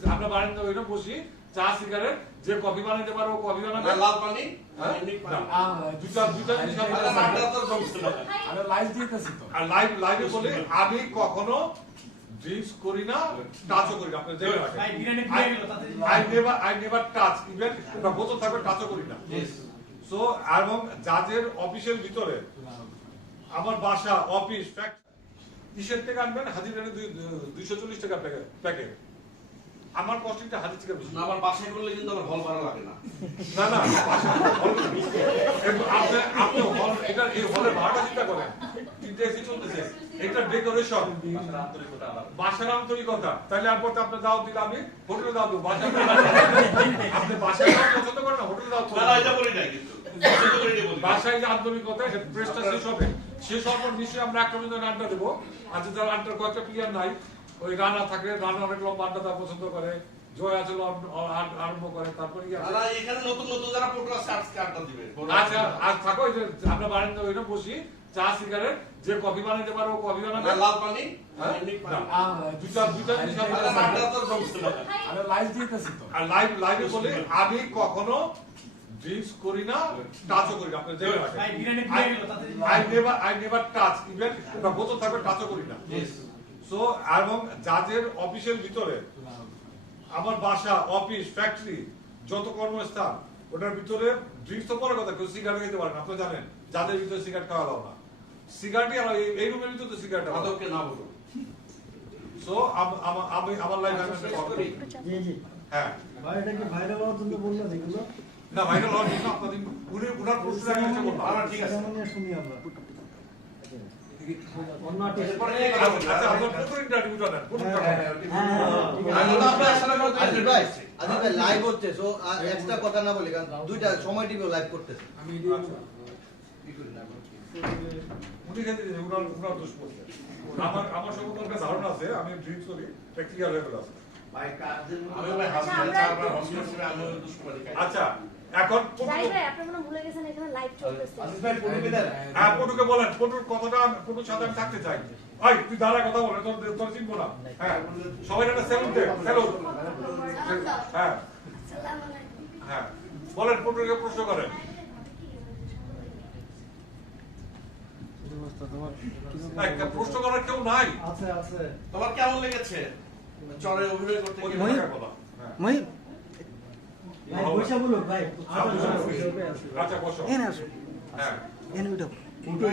যে আমরা বারান্দা ওইটা বসি চা সিগারেট যে কফি বানাইতে পারো কফি বানাবে। লাল পানি হ্যাঁ? আমি লাইভ দিতেছি তো। আর লাইভ লাইভে বলি আমি কখনো ড্রিঙ্কস করি না টাচও করি না। আপনি I never I never touch even বোতল থাকবে টাচও করি না। সো এবং জাজের অফিসের ভিতরে আমার বাসা অফিস ফ্যাক্ট কিসের থেকে আনবেন? হাজির দুইশো চল্লিশ টাকা প্যাকেট। আমার কস্টিংটা হাজির থেকে বেশি না, আমার বাসায় করলে কিন্তু আমার হল ভাড়া লাগে না। না না আপনি আপনি হল এটা এই হলের ভাড়াটা চিন্তা করেন। তিনটে এসি চলতেছে। এটা ডেকোরেশন বাসার আন্তরিকতা তাহলে আর পর আপনার দিলে আমি হোটেলে দাওয়াত দেবো। বাসায় আপনি বাসায় পছন্দ করেন না হোটেলে দাওয়াত না, না, এটা বলি নাই কিন্তু। বাসায় যে আন্তরিকতা প্রেসটা শেষ হবে। শেষ হওয়ার পর নিশ্চয়ই আমরা একটা আড্ডা দেবো। আচ্ছা যারা আড্ডার কয়েকটা প্লেয়ার নাই। ওই রানা থাকে রানা অনেক লম্বা আড্ডা পছন্দ করে জয় আসলে আরম্ভ করে তারপরে এখানে নতুন নতুন যারা আছে আজকে আড্ডা দিবে। আচ্ছা আজ থাকো ওই যে আমরা বারান্দা ওইটা বসি চা সিগারেট যে কফি বানাইতে পারো কফি বানাবে। লাল পানি হ্যাঁ? আমি লাইভ দিতেছি তো। আর লাইভ লাইভে বলি আমি কখনো ড্রিঙ্কস করি না টাচও করি না আই নেভার টাচ ইভেন বোতল থাকবে টাচও করি না. সো এবং জাজের অফিসের ভিতরে আমার বাসা অফিস ফ্যাক্টরি যত কর্মস্থান ওটার ভিতরে ড্রিঙ্কস তো পরে কথা কেউ সিগারেট খেতে পারে না। আপনি জানেন যাদের ভিতরে সিগারেট খাওয়া দাও না সিগারেটই এই- রুমের ভিতরে তো সিগারেট মাধবকে না বলো। সো আমি আমার লাইফ। জি জি। হ্যাঁ। ভাই এটা কি ভাইরাল হওয়ার জন্য বলল যেগুলো না ভাইরাল হওয়ার জন্য আপনাদের উনি উনার প্রশ্ন বললাম। ঠিক আছে। শুনি আমরা। লাইভ হচ্ছে সো এক্সট্রা কথা না বলি কারণ দুইটা সময় টিভি লাইভ করতেছে খেতে উনার উনার দোষ আমার আমার ধারণা আছে আমি করি প্র্যাকটিক্যাল লেভেল আছে। আচ্ছা এখন যাই ভাই আপনি মনে ভুলে গেছেন হ্যাঁ পটুকে বলেন পটুর কথাটা পটুর সাথে আমি থাকতে চাই। ওই তুই দাঁড়া কথা বলে তোর তোর চিনবো না। হ্যাঁ সবাই একটা সেলুন দে সেলুন হ্যাঁ। হ্যাঁ বলেন পটুকে প্রশ্ন করেন। প্রশ্ন করার কেউ নাই। আছে আছে। তোমার কেমন লেগেছে? চরে অভিনয় করতে গিয়ে? হ্যাঁ। ভাই বৈশা বলুক ভাই আচ্ছা বসো হ্যাঁ কিন্তু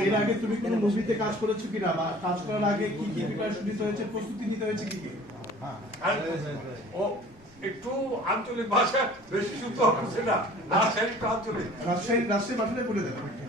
এর আগে তুমি কোনো মুভিতে কাজ করেছ কিনা? বা কাজ করার আগে কি কি প্রিপারেশন নিতে হয়েছে প্রস্তুতি নিতে হয়েছে কি কি? ও একটু আঞ্চলিক ভাষা বেশি শুদ্ধ হচ্ছে না। রাজশাহী আঞ্চলিক। রাজশাহী রাজশাহী বলে দেবে।